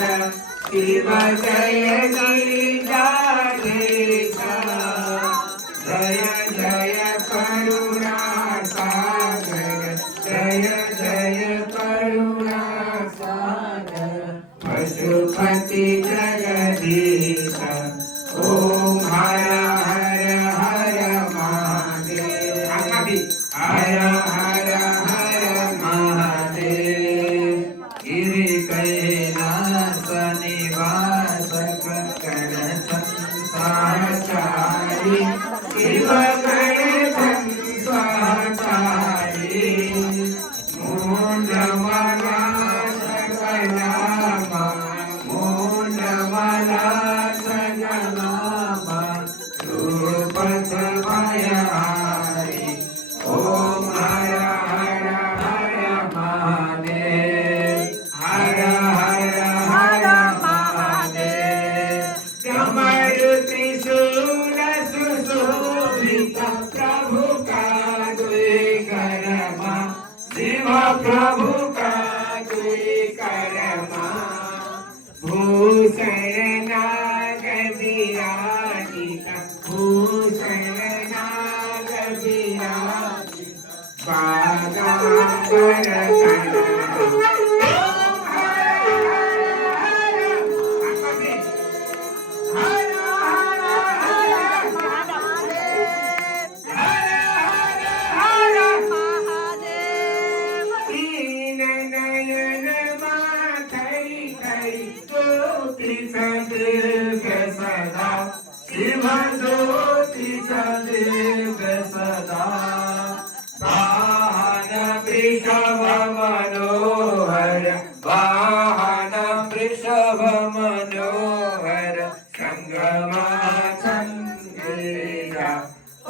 शिव जय गिरिजाधीश जय जय करुणा सागर जय जय करुणा सागर पशुपति जगदीश ओम हर हर हर महादेव हर हर हर महादेव गिरि कैलास निवास कर संसारचारी शिव गणेशं स्वाचारी मूंडमला सगनामा मूंडमला सगनामा रूपच भयहारी ओम हर हर हर महादेव हर हर हर महादेव कमल त्रिशूल सुशोभित प्रभु का द्विकर्मा शिव प्रभु का द्विकर्मा भूषण नाग विराजित भूषण नाग विराजित बागाकर सदा शिव ज्योतिषा देव सदा वाहन वृषभ मनोहर वाहन वृषभ मनोहर संगमा संगेरा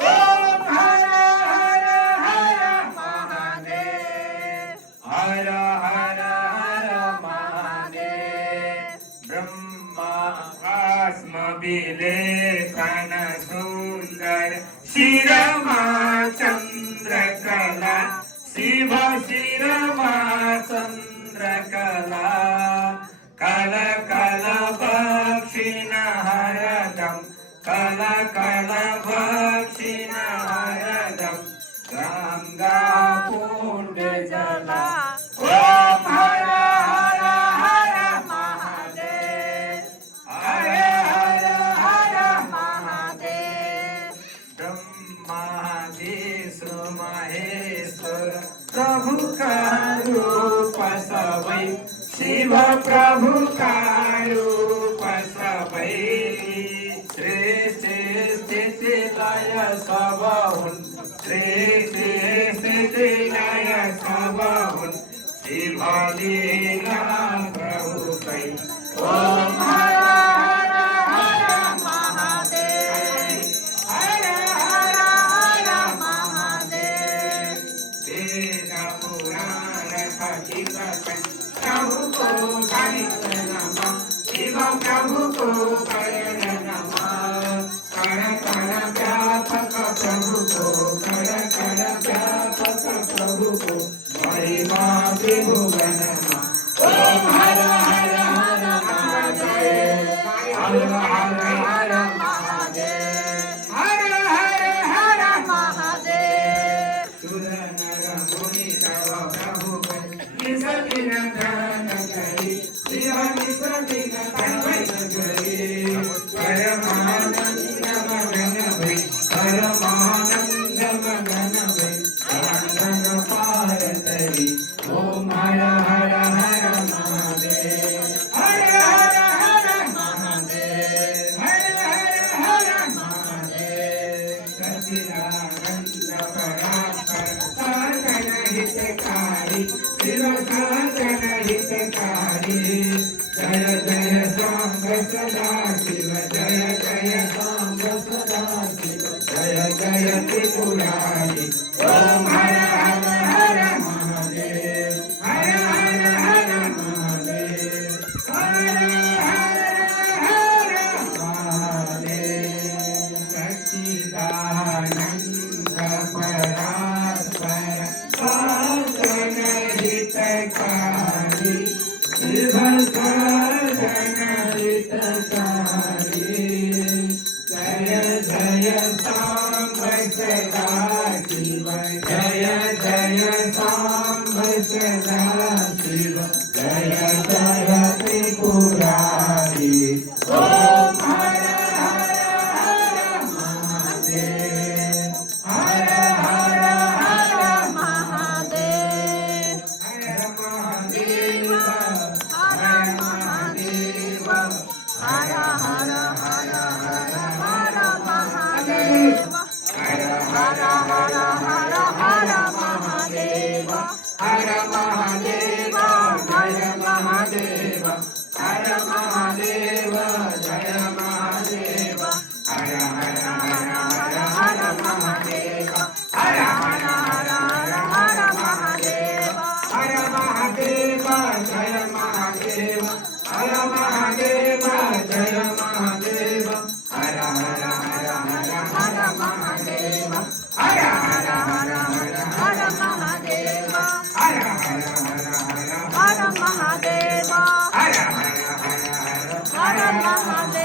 ओम हर हर हर महादेव हर हर हर महादेव ब्रह्मास्म विलेखन सुंदर शिरमा चंद्रकला शिव शिरमा चंद्रकला कल कल भक्षिण हरदम कल कल भक्षिण हरदम गंगा कुंड जला ओम हर हर हर महादेव हर हर हर महादेव ब्रह्मादेशु महेश्वर प्रभु का रूप सबै शिव प्रभु का रूप सबै सृष्टि स्थिति लय सब हुन् सृष्टि स्थिति लय सब हुन् शिव लीला प्रभु कै ओम हर हर हर महादेव हर हर हर महादेव वेद पुराण खचित प्रभु को गायन नमः शिव प्रभु को गायन नमः कर कर व्यापक प्रभु को कर कर व्यापक प्रभु को महिमा त्रिभुवन नमः ओम हर हर हर महादेव हर हर हर महादेव हर हर हर महादेव सुर नर मुनि सब प्रभु को निस दिन दान करी शिव निस दिन दान करी परमानंद मगन भई परमानंद मगन भई आनंद पार तरी ओम हर हर हर महादेव हर हर हर महादेव हर हर हर महादेव सच्चिदानंद परात्पर साधन हितकारी शिव साधन हितकारी जय जय सांब सदा शिव जय जय सांब सदा शिव जय जय त्रिपुरारी ओम हर हर हर महादेव हर हर हर महादेव हर हर हर महादेव सच्चिदानंद परात्पर साधन हितकारी शिव साधन महादेव हर हर हर हर हर महादेव